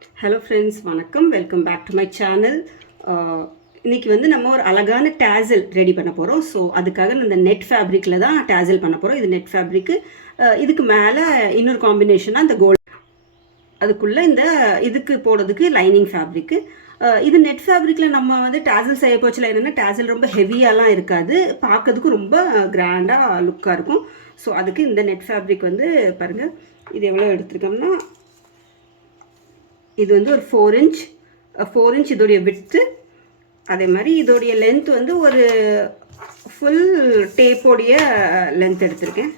Hello friends, வணக்கம். Welcome back to my channel. இன்றைக்கி வந்து நம்ம ஒரு அழகான டேசல் ரெடி பண்ண போகிறோம். ஸோ அதுக்காக இந்த நெட் ஃபேப்ரிக்கில் தான் டேசல் பண்ண போகிறோம். இது நெட் ஃபேப்ரிக்கு. இதுக்கு மேலே இன்னொரு காம்பினேஷனாக இந்த கோல்டு, அதுக்குள்ளே இந்த இதுக்கு போடுறதுக்கு லைனிங் ஃபேப்ரிக்கு. இது நெட் ஃபேப்ரிக்கில் நம்ம வந்து டேசல் செய்ய போச்சில் என்னென்னா, டேசல் ரொம்ப ஹெவியாலாம் இருக்காது, பார்க்கறதுக்கு ரொம்ப கிராண்டாக லுக்காக இருக்கும். ஸோ அதுக்கு இந்த நெட் ஃபேப்ரிக் வந்து பாருங்கள், இது எவ்வளோ எடுத்துருக்கோம்னா, இது வந்து ஒரு 4 இன்ச் இதோடைய விட்த்து. அதே மாதிரி இதோடைய லென்த் வந்து ஒரு ஃபுல் டேப்போடைய லென்த் எடுத்திருக்கேன்.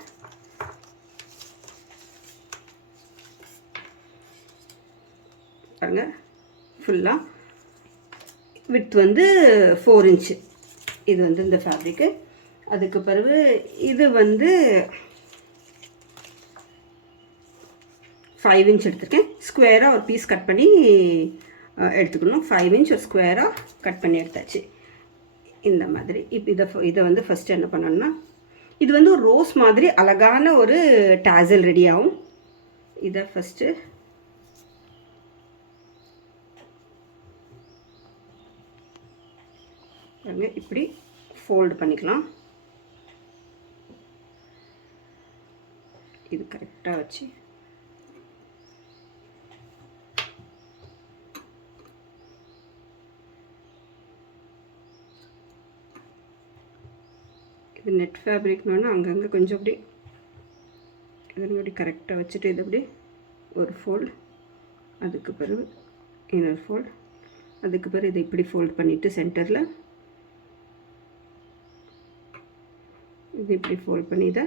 பாருங்க, ஃபுல்லாக விட்த் வந்து 4 இன்ச்சு. இது வந்து இந்த ஃபேப்ரிக்கு. அதுக்கு பிறகு இது வந்து 5 இன்ச் எடுத்திருக்கேன். ஸ்கொயராக ஒரு பீஸ் கட் பண்ணி எடுத்துக்கணும். 5 இன்ச் ஒரு ஸ்கொயராக கட் பண்ணி எடுத்தாச்சு. இந்த மாதிரி இப்போ இதை வந்து ஃபஸ்ட்டு என்ன பண்ணணும்னா, இது வந்து ஒரு ரோஸ் மாதிரி அழகான ஒரு டேசல் ரெடி ஆகும். இதை ஃபஸ்ட்டு இப்படி ஃபோல்டு பண்ணிக்கலாம். இது கரெக்டாக வச்சு இது நெட் ஃபேப்ரிக்னா அங்கங்கே கொஞ்சம் அப்படி இதனுடைய கரெக்டாக வச்சுட்டு இது அப்படி ஒரு ஃபோல்டு, அதுக்கு பிறகு இன்னொரு ஃபோல்டு, அதுக்கு பிறகு இதை இப்படி ஃபோல்ட் பண்ணிவிட்டு சென்டரில் இது இப்படி ஃபோல்ட் பண்ணி இதை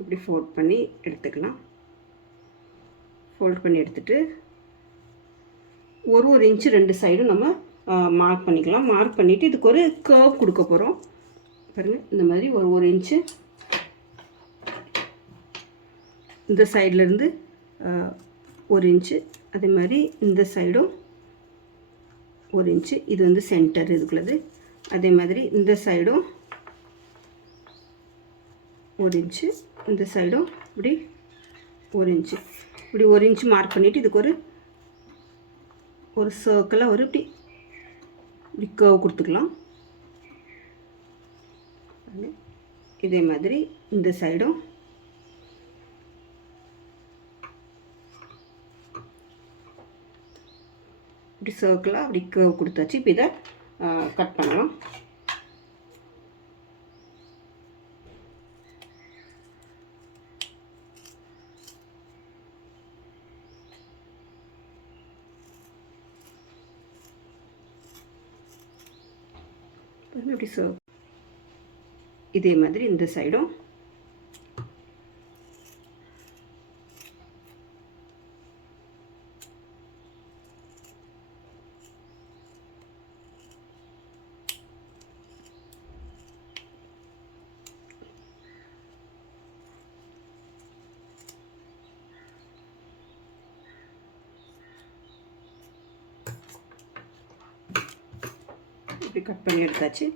இப்படி ஃபோல்ட் பண்ணி எடுத்துக்கலாம். ஃபோல்ட் பண்ணி எடுத்துட்டு ஒரு இன்ச்சு 2 சைடும் நம்ம மார்க் பண்ணிக்கலாம். மார்க் பண்ணிவிட்டு இதுக்கு ஒரு கர்வ் கொடுக்க போகிறோம். பாருங்கள், இந்த மாதிரி ஒரு இன்ச்சு இந்த சைட்லேருந்து 1 இன்ச்சு, அதே மாதிரி இந்த சைடும் 1 இன்ச்சு. இது வந்து சென்டர் இதுக்குள்ளது. அதே மாதிரி இந்த சைடும் 1 இன்ச்சு, இந்த சைடும் இப்படி 1 இன்ச்சு. இப்படி 1 இன்ச்சு மார்க் பண்ணிவிட்டு இதுக்கு ஒரு சர்க்கிளாக ஒரு இப்படி கர்வ் கொடுத்துக்கலாம். இதே மாதிரி இந்த சைடும் இப்படி சர்க்கிளாக அப்படி கர்வ் கொடுத்தாச்சு. இப்போ இதை கட் பண்ணலாம். இப்படி இதே மாதிரி இந்த சைடும் இப்படி கட் பண்ணி எடுத்தாச்சு.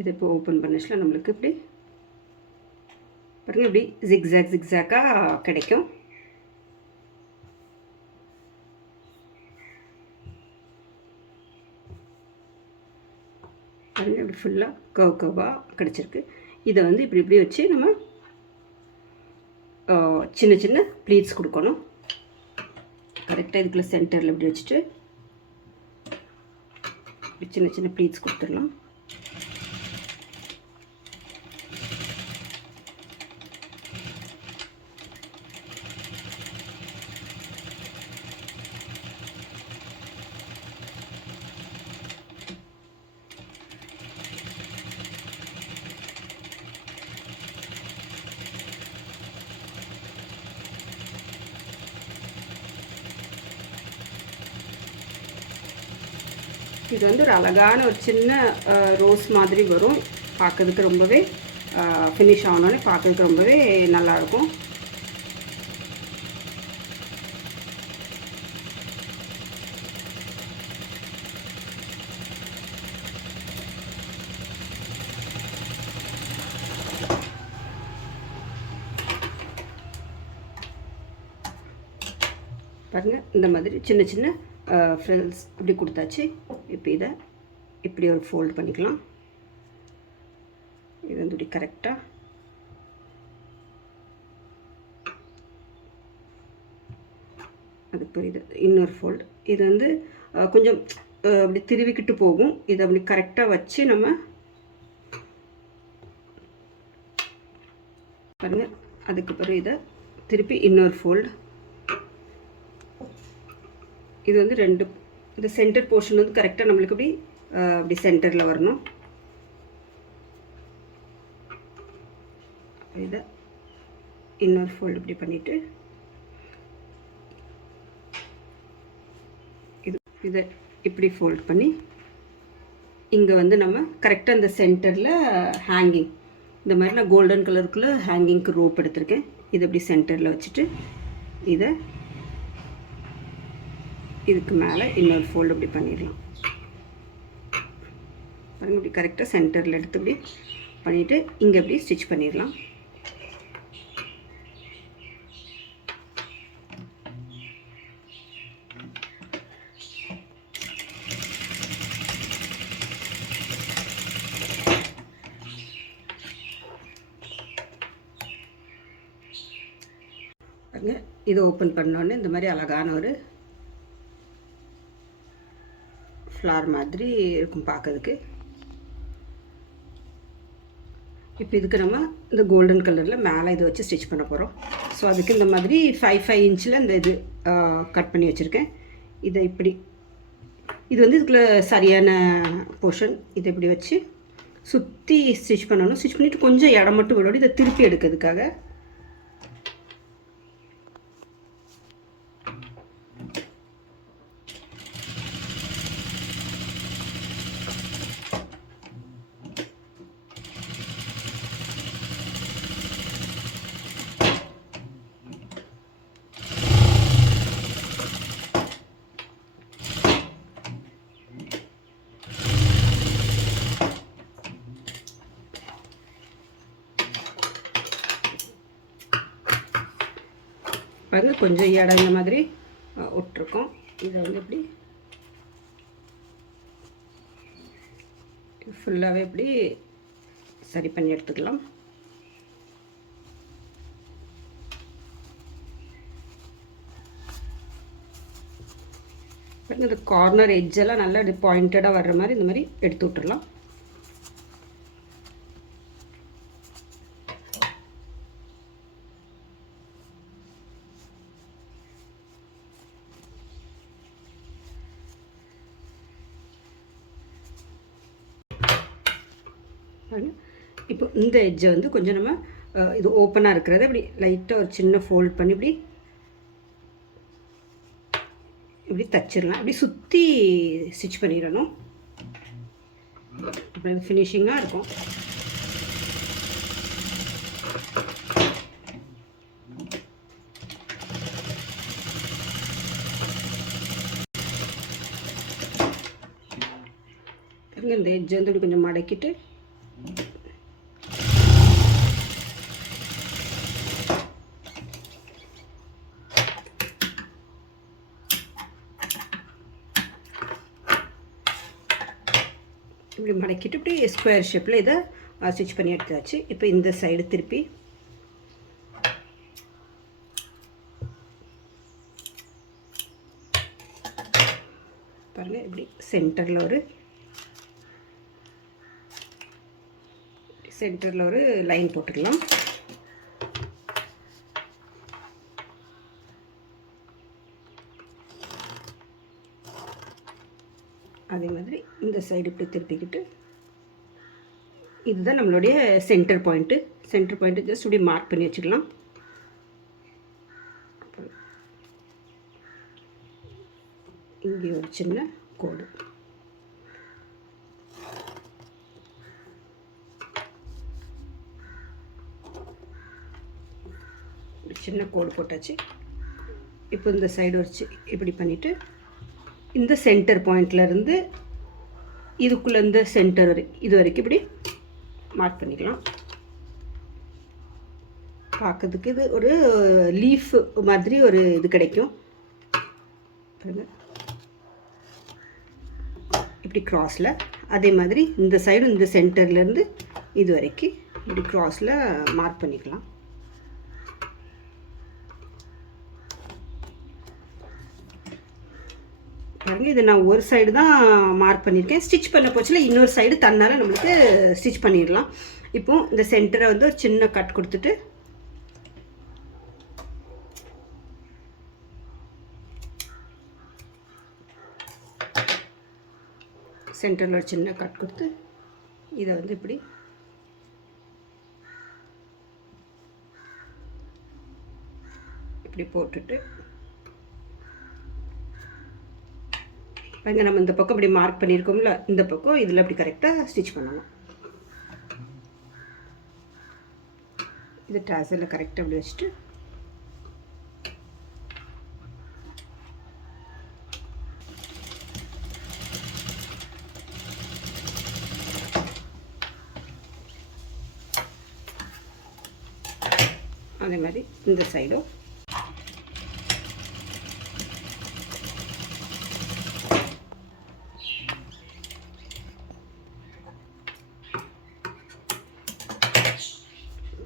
இது இப்போ ஓப்பன் பண்ணிச்சுல நம்மளுக்கு இப்படி பாருங்கள், இப்படி ஜிக்ஸாக்காக கிடைக்கும். பாருங்கள், இப்படி ஃபுல்லாக கர்வாக கிடச்சிருக்கு. இதை வந்து இப்படி வச்சு நம்ம சின்ன சின்ன ப்ளீட்ஸ் கொடுக்கணும். கரெக்டாக இதுக்குள்ளே சென்டரில் இப்படி வச்சுட்டு சின்ன சின்ன ப்ளீட்ஸ் கொடுத்துடலாம். இது வந்து ஒரு அழகான ஒரு சின்ன ரோஸ் மாதிரி வரும். பார்க்கறதுக்கு ரொம்பவே ஃபினிஷ் ஆனோடனே பார்க்கறதுக்கு ரொம்பவே நல்லாயிருக்கும். பாருங்கள், இந்த மாதிரி சின்ன சின்ன ஃப்ரில்ஸ் இப்படி கொடுத்தாச்சு. இப்போ இதை இப்படி ஒரு ஃபோல்ட் பண்ணிக்கலாம். இது வந்து இப்படி கரெக்டாக அதுக்கு இது இன்னொரு ஃபோல்டு. இது வந்து கொஞ்சம் அப்படி திருவிக்கிட்டு போகும். இதை அப்படி கரெக்டாக வச்சு நம்ம பாருங்கள். அதுக்கு பிறகு இதை திருப்பி இன்னொரு ஃபோல்டு. இது வந்து ரெண்டு, இந்த சென்டர் போர்ஷன் வந்து கரெக்டாக நம்மளுக்கு அப்படி சென்டரில் வரணும். இதை இன்னொரு ஃபோல்டு இப்படி பண்ணிவிட்டு இதை இப்படி ஃபோல்ட் பண்ணி இங்கே வந்து நம்ம கரெக்டாக இந்த சென்டரில் ஹேங்கிங், இந்த மாதிரி நான் கோல்டன் கலருக்குள்ளே ஹேங்கிங்க்கு ரோப் எடுத்திருக்கேன். இதை இப்படி சென்டரில் வச்சுட்டு இதை இதுக்கு மேலே இன்னொரு ஃபோல்டு இப்படி பண்ணிடலாம். பாருங்கள், இப்படி கரெக்டாக சென்டரில் எடுத்து இப்படி பண்ணிவிட்டு இங்கே இப்படி ஸ்டிச் பண்ணிடலாம். இதை ஓப்பன் பண்ணோன்னே இந்த மாதிரி அழகான ஒரு ஃப்ளார் மாதிரி இருக்கும் பார்க்கறதுக்கு. இப்போ இதுக்கு நம்ம இந்த கோல்டன் கலரில் மேலே இதை வச்சு ஸ்டிச் பண்ண போகிறோம். ஸோ அதுக்கு இந்த மாதிரி 5 இன்ச்சில் இந்த இது கட் பண்ணி வச்சுருக்கேன். இதை இப்படி, இது வந்து இதுக்குள்ளே சரியான போர்ஷன். இதை இப்படி வச்சு சுற்றி ஸ்டிச் பண்ணணும். ஸ்டிச் பண்ணிவிட்டு கொஞ்சம் இடம் மட்டும் விடணும், இதை திருப்பி எடுக்கிறதுக்காக. பாருங்க, கொஞ்சம் இடம் இந்த மாதிரி விட்டுருக்கோம். இதை வந்து இப்படி ஃபுல்லாகவே இப்படி சரி பண்ணி எடுத்துக்கலாம். பாருங்க, இந்த கார்னர் எட்ஜெல்லாம் நல்லா இப்படி பாயிண்டடாக வர்ற மாதிரி இந்த மாதிரி எடுத்து விட்டுடலாம். இப்போ இந்த எட்ஜை வந்து கொஞ்சம் நம்ம இது ஓப்பனாக இருக்கிறத இப்படி லைட்டாக ஒரு சின்ன ஃபோல்ட் பண்ணி இப்படி இப்படி தச்சிடலாம். இப்படி சுற்றி ஸ்டிச் பண்ணிடணும். அப்படி ஃபினிஷிங்காக இருக்கும். இந்த எட்ஜை வந்து இப்படி கொஞ்சம் மடக்கிட்டு இப்படி மடக்கிட்டு இப்படி ஸ்கொயர் ஷேப்பில் இதை ஸ்டிச் பண்ணி எடுத்தாச்சு. இப்போ இந்த சைடு திருப்பி பாருங்கள், இப்படி சென்டரில் ஒரு லைன் போட்டுக்கலாம். அதே மாதிரி இந்த சைடு இப்படி திருப்பிக்கிட்டு இதுதான் நம்மளுடைய சென்டர் பாயிண்ட்டு ஜஸ்ட் இப்படி மார்க் பண்ணி வச்சுக்கலாம். இங்கே ஒரு சின்ன கோடு, சின்ன கோடு போட்டாச்சு. இப்போ இந்த சைடு வச்சு இப்படி பண்ணிவிட்டு இந்த சென்டர் பாயிண்ட்லேருந்து இதுக்குள்ளே இந்த சென்டர் இது வரைக்கும் இப்படி மார்க் பண்ணிக்கலாம். பார்க்கறதுக்கு இது ஒரு லீஃப் மாதிரி ஒரு இது கிடைக்கும். பாருங்கள், இப்படி க்ராஸில். அதே மாதிரி இந்த சைடு இந்த சென்டர்லேருந்து இது வரைக்கும் இப்படி க்ராஸில் மார்க் பண்ணிக்கலாம். பாருங்கள், இது நான் ஒரு சைடு தான் மார்க் பண்ணியிருக்கேன். ஸ்டிச் பண்ண போச்சில் இன்னொரு சைடு தன்னால் நம்மளுக்கு ஸ்டிச் பண்ணிடலாம். இப்போது இந்த சென்டரை வந்து ஒரு சின்ன கட் கொடுத்துட்டு சென்டரில் ஒரு சின்ன கட் கொடுத்து இதை வந்து இப்படி போட்டுட்டு பாருங்க, நம்ம இந்த பக்கம் இப்படி மார்க் பண்ணியிருக்கோம்ல, இந்த பக்கம் இதில் அப்படி கரெக்டாக ஸ்டிச் பண்ணணும். இது டாசலில் கரெக்டாக அப்படி வச்சுட்டு அதே மாதிரி இந்த சைடும்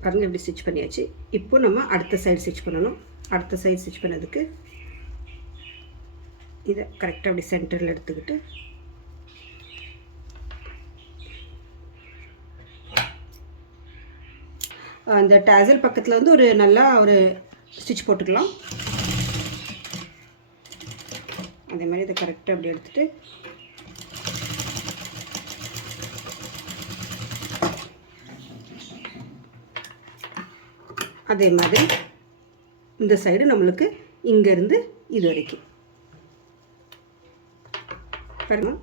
பாருங்கள், இப்படி ஸ்டிச் பண்ணியாச்சு. இப்போ நம்ம அடுத்த சைடு ஸ்டிச் பண்ணணும். அடுத்த சைடு ஸ்டிச் பண்ணதுக்கு இதை கரெக்டாக அப்படி சென்டரில் எடுத்துக்கிட்டு அந்த டாசல் பக்கத்தில் வந்து ஒரு நல்லா ஒரு ஸ்டிச் போட்டுக்கலாம். அதே மாதிரி இதை கரெக்டாக அப்படி எடுத்துகிட்டு அதே மாதிரி இந்த சைடு நம்மளுக்கு இங்கேருந்து இது வரைக்கும் பாருங்க.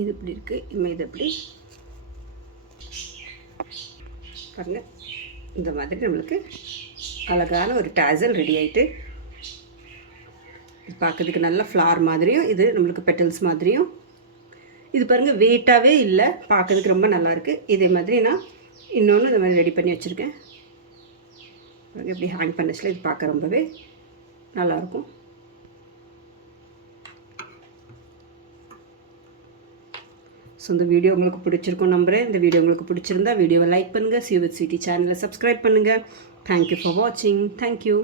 இது இப்படி இருக்குது, இனிமேல் இது எப்படி பாருங்கள். இந்த மாதிரி நம்மளுக்கு அழகான ஒரு டாசல் ரெடி ஆகிட்டு, இது பார்க்கறதுக்கு நல்ல ஃப்ளார் மாதிரியும், இது நம்மளுக்கு பெட்டல்ஸ் மாதிரியும். இது பாருங்கள், வெயிட்டாகவே இல்லை, பார்க்கறதுக்கு ரொம்ப நல்லாயிருக்கு. இதே மாதிரி நான் இன்னொன்று இந்த மாதிரி ரெடி பண்ணி வச்சுருக்கேன். எப்படி ஹேங் பண்ணச்சில் இது பார்க்க ரொம்பவே நல்லாயிருக்கும். ஸோ இந்த வீடியோ உங்களுக்கு பிடிச்சிருக்கும் நம்புகிறேன். இந்த வீடியோ உங்களுக்கு பிடிச்சிருந்தா வீடியோவை லைக் பண்ணுங்கள். See You with Sweety சேனலை சப்ஸ்கிரைப் பண்ணுங்கள். தேங்க்யூ ஃபார் வாட்சிங். தேங்க்யூ.